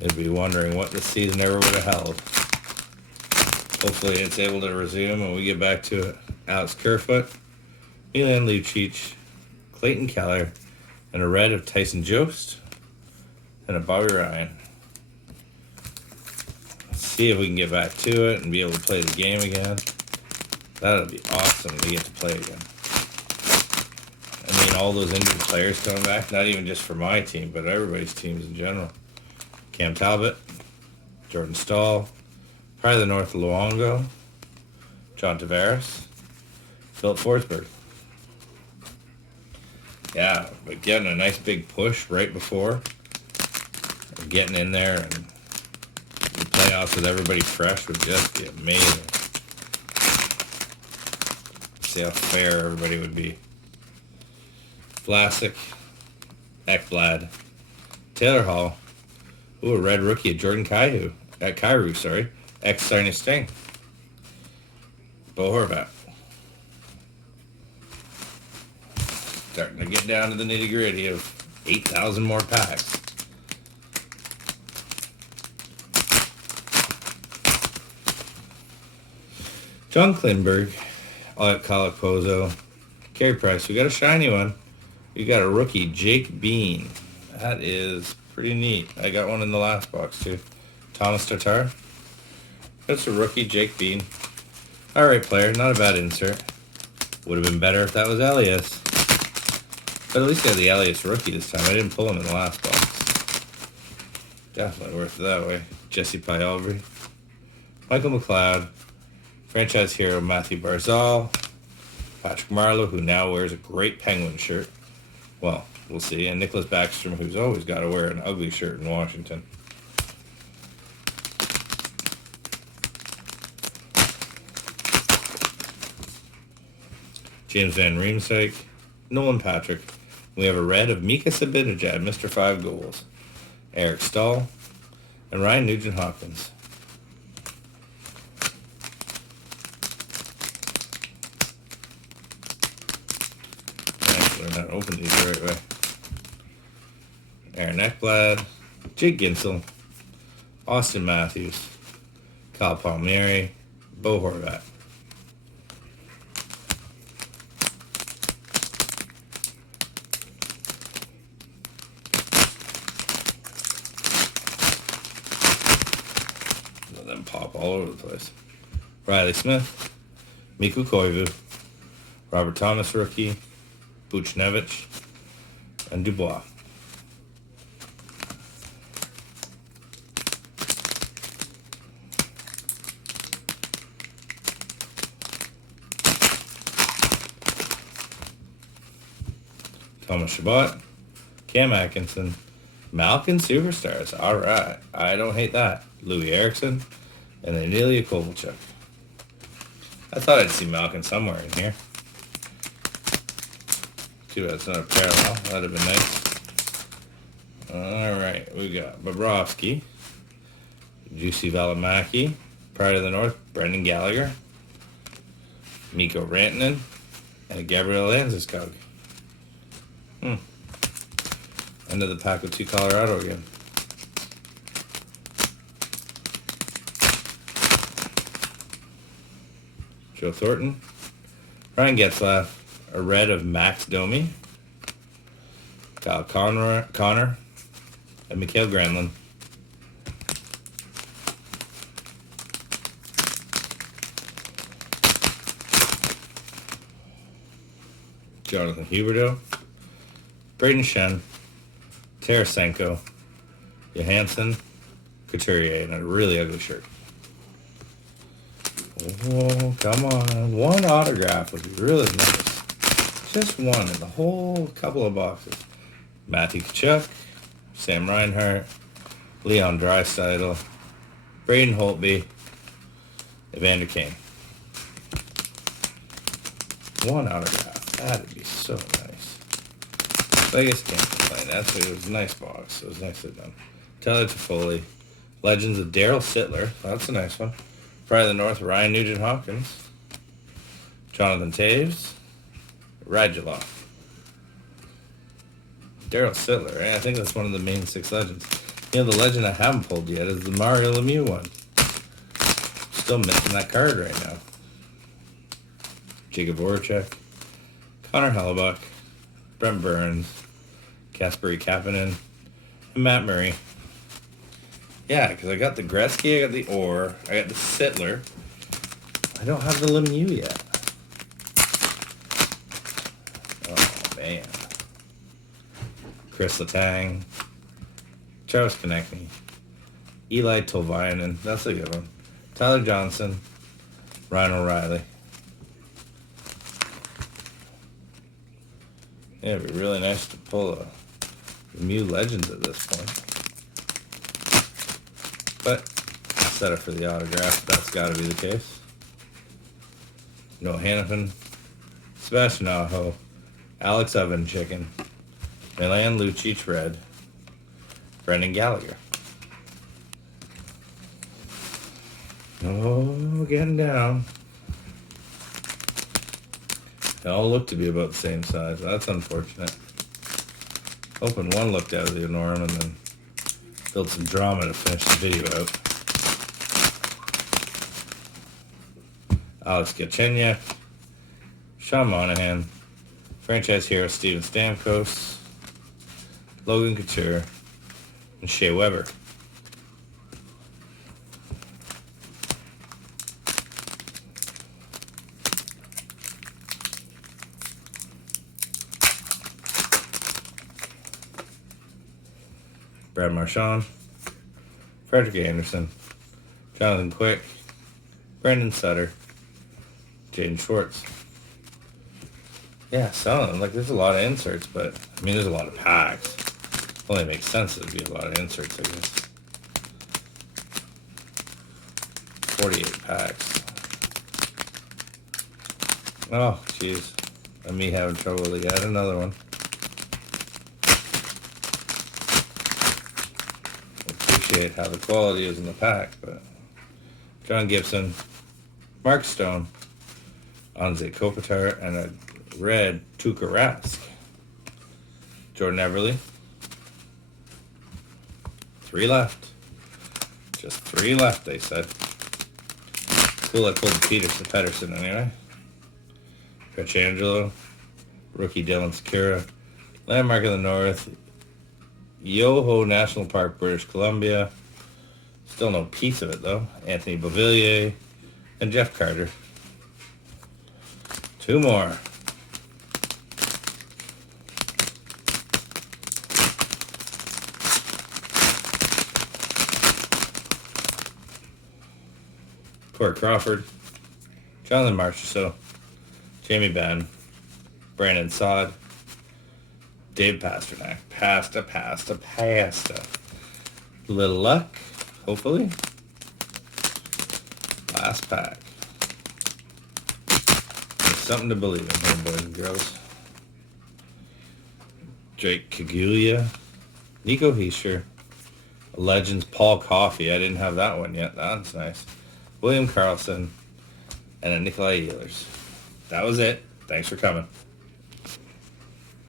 they'd be wondering what this season ever would have held. Hopefully it's able to resume and we get back to it. Alex Kerfoot, Milan Lucic, Clayton Keller, and a red of Tyson Jost, and a Bobby Ryan. Let's see if we can get back to it and be able to play the game again. That would be awesome to get to play again. I mean, all those injured players coming back, not even just for my team, but everybody's teams in general. Cam Talbot, Jordan Stahl, Pride of the North Luongo, John Tavares, Philip Forsberg. Yeah, but getting a nice big push right before, and getting in there and the playoffs with everybody fresh would just be amazing. See how fair everybody would be. Vlasic, Ekblad, Taylor Hall. Ooh, a red rookie of Jordan Kyrou, ex-Sarnia Sting. Bo Horvat. Starting to get down to the nitty-gritty of 8,000 more packs. John Klingberg, Alec Pozo, Carey Price. We got a shiny one. We got a rookie, Jake Bean. That is pretty neat. I got one in the last box too. Thomas Tatar. That's a rookie, Jake Bean. Alright, player. Not a bad insert. Would have been better if that was Elias. But at least I had the Elias rookie this time. I didn't pull him in the last box. Definitely worth it that way. Jesse Paialbury. Michael McLeod. Franchise hero Matthew Barzal. Patrick Marleau, who now wears a great Penguin shirt. Well, we'll see. And Nicholas Backstrom, who's always got to wear an ugly shirt in Washington. James Van Riemsdyk, Nolan Patrick. We have a red of Mika Zibanejad, Mr. 5 Goals. Eric Stahl, and Ryan Nugent-Hopkins. Learn how to open these the right way. Aaron Ekblad, Jake Ginsel, Austin Matthews, Kyle Palmieri, Bo Horvat. Let them pop all over the place. Riley Smith, Mikko Koivu, Robert Thomas rookie, Buchnevich, and Dubois. Thomas Chabot, Cam Atkinson, Malkin Superstars. All right. I don't hate that. Louis Eriksson, and then Ilya Kovalchuk. I thought I'd see Malkin somewhere in here. Too bad it's not a parallel. That'd have been nice. Alright, we got Bobrovsky, Jussi Välimäki, Pride of the North, Brendan Gallagher, Mikko Rantanen, and Gabriel Landeskog. End of the pack with 2 Colorado again. Joe Thornton, Ryan Getzlaff, a red of Max Domi, Kyle Connor, and Mikhail Granlund. Jonathan Huberdeau, Braden Shen, Tarasenko, Johansson, Couturier, and a really ugly shirt. Oh, come on. One autograph would be really nice. Just one in the whole couple of boxes. Matthew Tkachuk, Sam Reinhart, Leon Draisaitl, Braden Holtby, Evander Kane. One autograph. That'd be so nice. But I guess can't complain. It was a nice box. It was nicely done. Tyler Toffoli. Legends of Daryl Sittler. That's a nice one. Pride of the North, Ryan Nugent-Hopkins. Jonathan Taves. Radulov. Daryl Sittler. I think that's one of the main 6 legends. You know, the legend I haven't pulled yet is the Mario Lemieux one. Still missing that card right now. Jacob Voracek, Connor Hellebuck, Brent Burns, Kasperi Kapanen, and Matt Murray. Yeah, because I got the Gretzky, I got the Orr, I got the Sittler. I don't have the Lemieux yet. Oh, man. Chris Letang, Travis Konechny, Eli Tolvainen, that's a good one. Tyler Johnson, Ryan O'Reilly. Yeah, it'd be really nice to pull a Lemieux Legends at this point. But I set it for the autograph. That's got to be the case. Noah Hannafin, Sebastian Aho, Alex Oven Chicken, Milan Lucic Red, Brendan Gallagher. Oh, getting down. They all look to be about the same size. That's unfortunate. Hoping one looked out of the norm and then build some drama to finish the video out. Alex Galchenyuk, Sean Monahan, franchise hero Steven Stamkos, Logan Couture, and Shea Weber. Brad Marchand, Frederick Anderson, Jonathan Quick, Brendan Sutter, Jaden Schwartz. Yeah, selling. Like, there's a lot of inserts, but, I mean, there's a lot of packs. Only makes sense that there'd be a lot of inserts, I guess. 48 packs. Oh, jeez. And me having trouble with it. Add another one. Appreciate how the quality is in the pack, but John Gibson, Mark Stone, Anze Kopitar, and a red Tuukka Rask. Jordan Everly. 3 left. Just 3 left, they said. Cool, I pulled the Pettersson anyway. Pietrangelo, rookie Dylan Sekura, Landmark of the North, Yoho National Park, British Columbia. Still no piece of it, though. Anthony Beauvillier and Jeff Carter. 2 more. Corey Crawford, Jonathan Marchessault, Jamie Benn, Brandon Saad, Dave Pasternak. Pasta. Little luck, hopefully. Last pack. There's something to believe in here, boys and girls. Drake Kagulia, Nico Hischier, Legends Paul Coffey. I didn't have that one yet. That's nice. William Karlsson, and a Nikolai Ehlers. That was it. Thanks for coming.